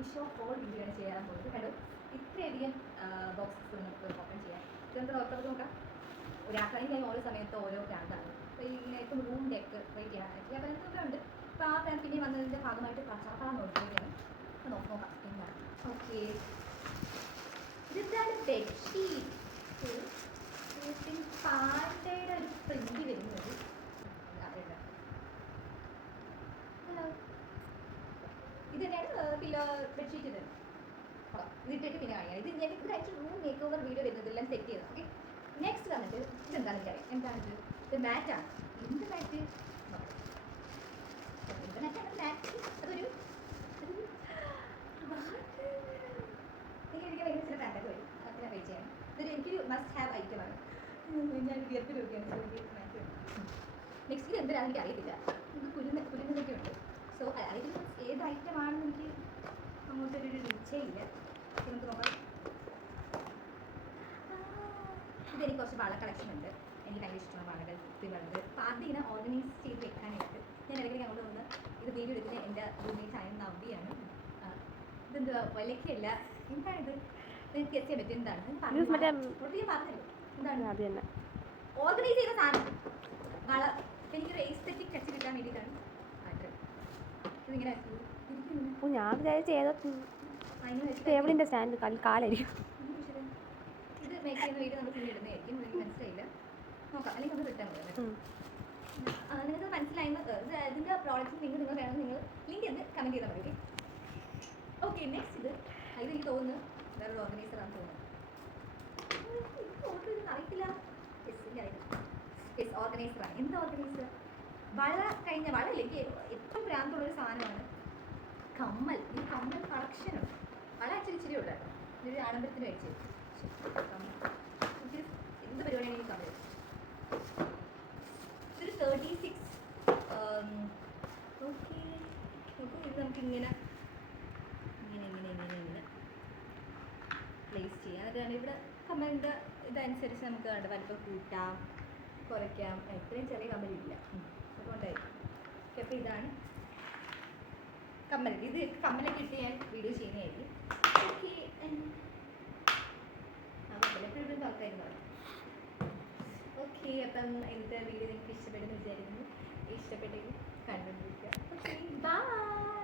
Finish of whole video ആണ് ചെയ്യാൻ പോകുന്നത്. കണ്ടോ ഇത്രയധികം ബോക്സസ് നമുക്ക് ഓപ്പൺ ചെയ്യാം. ഇത് നമുക്ക് ഓർത്തത് നോക്കാം. ഒരാൾക്കാണെങ്കിൽ ഞാൻ ഓരോ സമയത്ത് ഓരോ ബ്രാൻഡാണ്. അപ്പോൾ ഇങ്ങനെ ഇപ്പം റൂമിൻ്റെ ഒക്കെ വെയിറ്റ് ചെയ്യാൻ പറ്റുന്നതൊക്കെ ഉണ്ട്. അപ്പോൾ ആ ബ്രാൻഡ് പിന്നെ വന്നതിൻ്റെ ഭാഗമായിട്ട് പച്ചാപ്പാടാൻ നോക്കുകയാണ്. അപ്പോൾ നോക്കാം എന്താണ്. ഓക്കെ, ഇതെന്താണ് ബെഡ്ഷീറ്റ് പാണ്ടയുടെ ഒരു പ്രിന്റ് വരുന്നത്. ഇത് തന്നെയാണ് പില്ലോ ബെഡ്ഷീറ്റ് ഇത് ഇതിട്ടിട്ട് പിന്നെ കാണിക്കാം. ഇത് ഞാൻ ഇത് actually room make over video വരുന്നത് എല്ലാം സെറ്റ് ചെയ്തത്. ഓക്കെ, നെക്സ്റ്റ് വന്നിട്ട് ഇതെന്താണെന്ന് എനിക്കറിയാം. എന്താണിത്? ഇത് മാറ്റാണ്. എന്ത് മാറ്റ്? എന്ത് മാറ്റാണ് മാറ്റ്? അതൊരു എനിക്ക് ഭയങ്കര ചില ബ്രാൻഡൊക്കെ വരും. അതൊക്കെ ഞാൻ വെയിറ്റ് ചെയ്യണം. ഇതൊരു എനിക്കൊരു മസ്റ്റ് ഹാവ് ഐറ്റമാണ്. ഞാൻ വിയർപ്പ് നോക്കിയാണ് മാറ്റ്. നെക്സ്റ്റ് ഇത് എന്തിനാണെന്ന് എനിക്ക് അറിയത്തില്ല. ഇത് കുരുന്നതൊക്കെ ഉണ്ട്. സോ അറിയില്ല ഏത് ഐറ്റമാണെന്ന് എനിക്ക് അങ്ങോട്ടൊരു നിശ്ചയമില്ല. നമുക്ക് നോക്കാം. ഇതെനിക്ക് കുറച്ച് വള കളക്ഷൻ ഉണ്ട്. എനിക്ക് ഭയങ്കര ഇഷ്ടമാണ് വളകൾ, കുപ്പികളുണ്ട്. അപ്പോൾ അതിങ്ങനെ ഓർഗനൈസ് ചെയ്ത് വെക്കാനായിട്ട് ഞാൻ ഇടയ്ക്കിടയ്ക്ക് അങ്ങോട്ട് വന്ന് ഇത് വീഡിയോ എടുക്കുന്ന എൻ്റെ റൂംമേറ്റ് ആയ നവ്യാണ്. ഇതെന്താ വിലക്കല്ല, എന്താണിത്? എനിക്ക് എത്തിയാൻ പറ്റും. എന്താണ് പറഞ്ഞല്ലോ എന്താണ് അത് തന്നെ ഓർഗനൈസ് ചെയ്ത സാധനം വള. എനിക്കൊരു എസ്തെറ്റിക് ടച്ച് കിട്ടാൻ വേണ്ടിയിട്ടാണ് ഇതിങ്ങനെ ഞാൻ വിചാരിച്ച ഏതോ ടേബിളിൻ്റെ സ്റ്റാൻഡ് കാലായിരിക്കും. ഇത് മേക്ക് ചെയ്യുന്ന വീഡിയോ നമ്മൾ പിന്നെ ഇടുന്നതായിരിക്കും. എനിക്ക് മനസ്സിലായില്ല. നോക്കാം, അല്ലെങ്കിൽ നമുക്ക് റിട്ടേൺ ചെയ്യാം. നിങ്ങൾക്ക് മനസ്സിലായെന്ന് ഇതിൻ്റെ പ്രോഡക്റ്റ് നിങ്ങൾ വേണം നിങ്ങൾ ലിങ്ക് എന്ന് കമൻറ്റ് ചെയ്താൽ മതി. ഓക്കെ, നെക്സ്റ്റ് ഇതെനിക്ക് തോന്നുന്നു വേറൊരു ഓർഗനൈസറാണെന്ന് തോന്നുന്നു. ഓർഡർ ചെയ്ത് അറിയില്ല. യെസ് ഓർഗനൈസറാണ്. എന്താ ഓർഗനൈസർ? വള കഴിഞ്ഞ വളയിലേക്ക് ഏറ്റവും ഭ്രാന്തുള്ളൊരു സാധനമാണ് കമ്മൽ. ഈ കമ്മൽ കളക്ഷനുണ്ട്. വള ആക്ച്വലി ഇച്ചിരി ഉള്ളതാണ്. ഇതൊരു ആഡംബരത്തിന് വെച്ച് എന്ത് പരിപാടിയാണ് ഈ കമ്മൽ? ഇതൊരു 36. ഓക്കെ, ഇത് നമുക്കിങ്ങനെ ഇങ്ങനെ ഇങ്ങനെ ഇങ്ങനെ ഇങ്ങനെ പ്ലേസ് ചെയ്യാം. അതാണ് ഇവിടെ കമ്മലിൻ്റെ ഇതനുസരിച്ച് നമുക്ക് വലിപ്പം കൂട്ടാം കുറയ്ക്കാം. ഇത്രയും ചെറിയ കമ്മലില്ല, അതുകൊണ്ടായിരിക്കും. അപ്പോൾ ഇതാണ് കമ്മൽ. ഇത് കമ്മലൊക്കെ ഇട്ട് ഞാൻ വീഡിയോ ചെയ്യുന്നതായിരിക്കും. ഓക്കെ, എപ്പോഴും ആൾക്കാരും പറയും. ഓക്കെ, അപ്പം ഇന്നത്തെ വീഡിയോ നിങ്ങൾക്ക് ഇഷ്ടപ്പെടുന്നു വിചാരിക്കുന്നു. ഇഷ്ടപ്പെട്ടെങ്കിൽ കണ്ടുപിടിക്കുക. Okay, by.